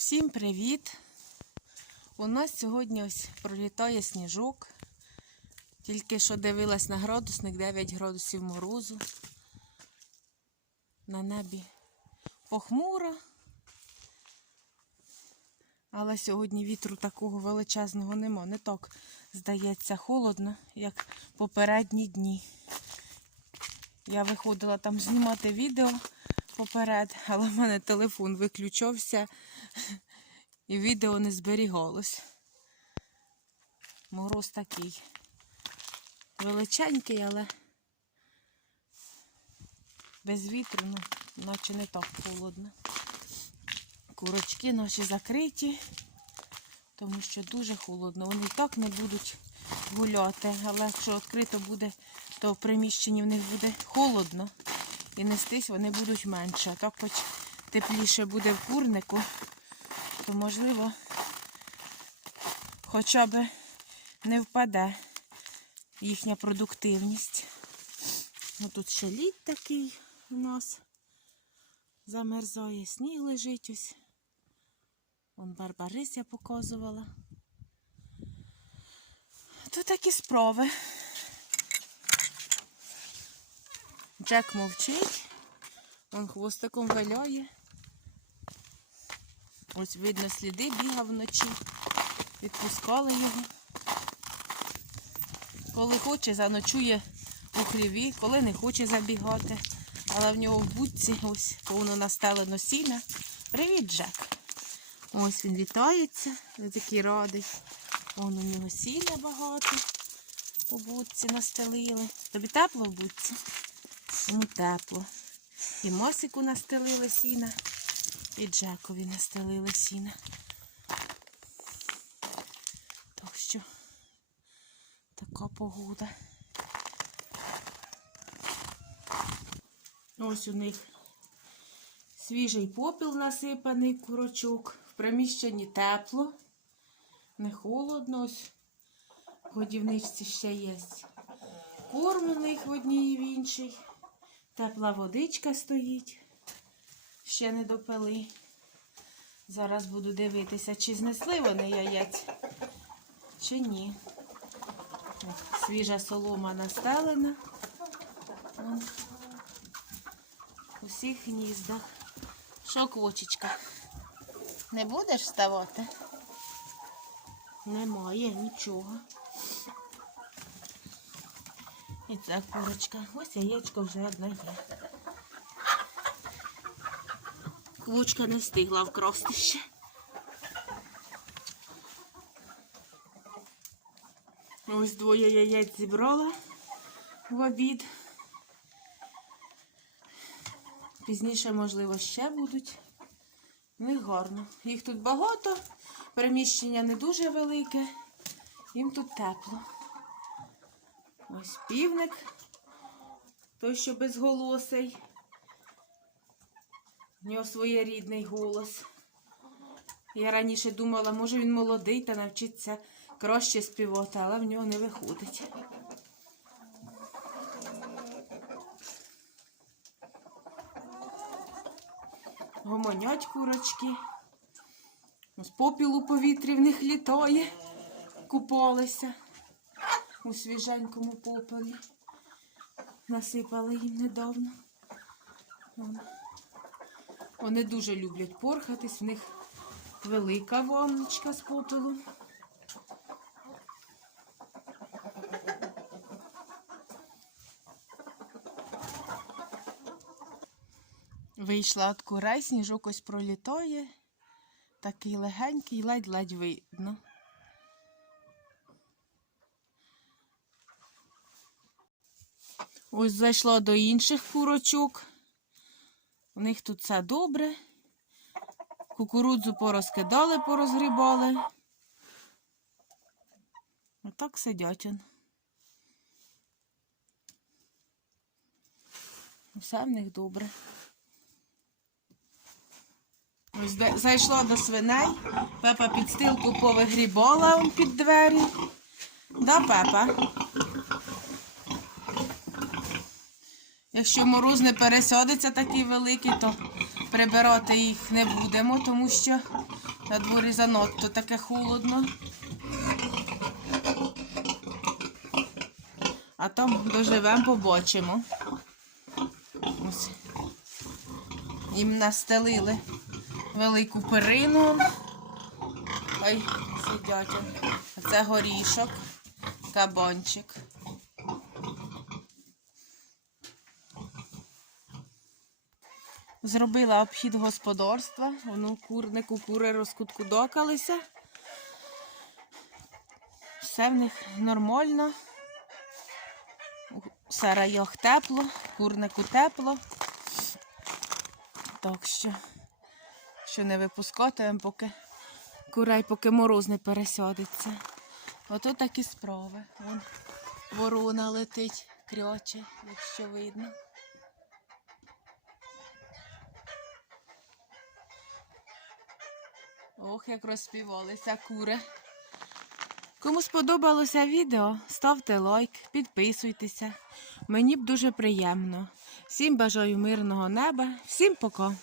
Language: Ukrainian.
Всім привіт! У нас сьогодні ось пролітає сніжок. Тільки що дивилась на градусник 9 градусів морозу. На небі похмуро. Але сьогодні вітру такого величезного нема. Не так, здається, холодно, як попередні дні. Я виходила там знімати відео поперед, але в мене телефон виключився і відео не зберігалось. Мороз такий величенький, але без вітру, ну, наче не так холодно. Курочки наші закриті, тому що дуже холодно. Вони і так не будуть гуляти, але якщо відкрито буде, то в приміщенні в них буде холодно і нестись вони будуть менше. Так хоч тепліше буде в курнику, то можливо хоча б не впаде їхня продуктивність. Ну, тут ще лід такий у нас замерзає, сніг лежить ось. Вон Барбарис я показувала. Тут такі справи. Джек мовчить, он хвостиком валяє. Ось видно сліди, бігав вночі. Відпускали його. Коли хоче, заночує у хліві, коли не хоче забігати. Але в нього в будці ось повно настелено сіна. Привіт, Джек. Ось він вітається, він такий радий. Вон у нього сіна багато. У будці настелили. Тобі тепло в будці? Йому тепло. І Мосику настелили сіна, і Джекові настелили сіна. Так що така погода. Ось у них свіжий попіл насипаний курочок. В приміщенні тепло, не холодно. Ось в годівничці ще є. Корм у них в одній і в іншій. Тепла водичка стоїть. Ще не допили. Зараз буду дивитися, чи знесли вони яєць, чи ні. Свіжа солома настелена. У всіх гніздах. Що, квочечка? Не будеш вставати? Немає нічого. І ця курочка. Ось яєчко вже одне є. Квочка не встигла вкрасти ще. Ось двоє яєць зібрала в обід. Пізніше, можливо, ще будуть. І гарно. Їх тут багато, приміщення не дуже велике, їм тут тепло. Ось півник, той, що безголосий. В нього своєрідний голос. Я раніше думала, може він молодий та навчиться краще співати, але в нього не виходить. Гомонять курочки. Ось попіл у повітрі в них літає, купалися у свіженькому попелі. Насипали їм недавно. Вони дуже люблять порхатись, в них велика ванночка з попелу. Вийшла від курей, сніжок ось пролітає. Такий легенький, ледь-ледь видно. Ось зайшла до інших курочок. У них тут все добре. Кукурудзу порозкидали, порозгрібали. Отак сидять. он. Все в них добре. Ось де- зайшла до свиней. Пепа під стілку повигрібала під двері. Да, Пепа? Якщо мороз не пересядеться такий великий, то прибирати їх не будемо, тому що на дворі занадто таке холодно. А там доживемо, побачимо. Ось. Їм настелили велику перину. Ой, сидять. Це горішок, кабанчик. Зробила обхід господарства. Воно курнику кури розкуткудокалися. Все в них нормально. У сараях тепло, курнику тепло. Так що, що не випускатимемо, поки курей, поки мороз не пересядеться. Ото такі справи. Вон ворона летить, кряче, якщо видно. Ох, як розспівалися кури. Кому сподобалося відео, ставте лайк, підписуйтеся. Мені б дуже приємно. Всім бажаю мирного неба, всім пока.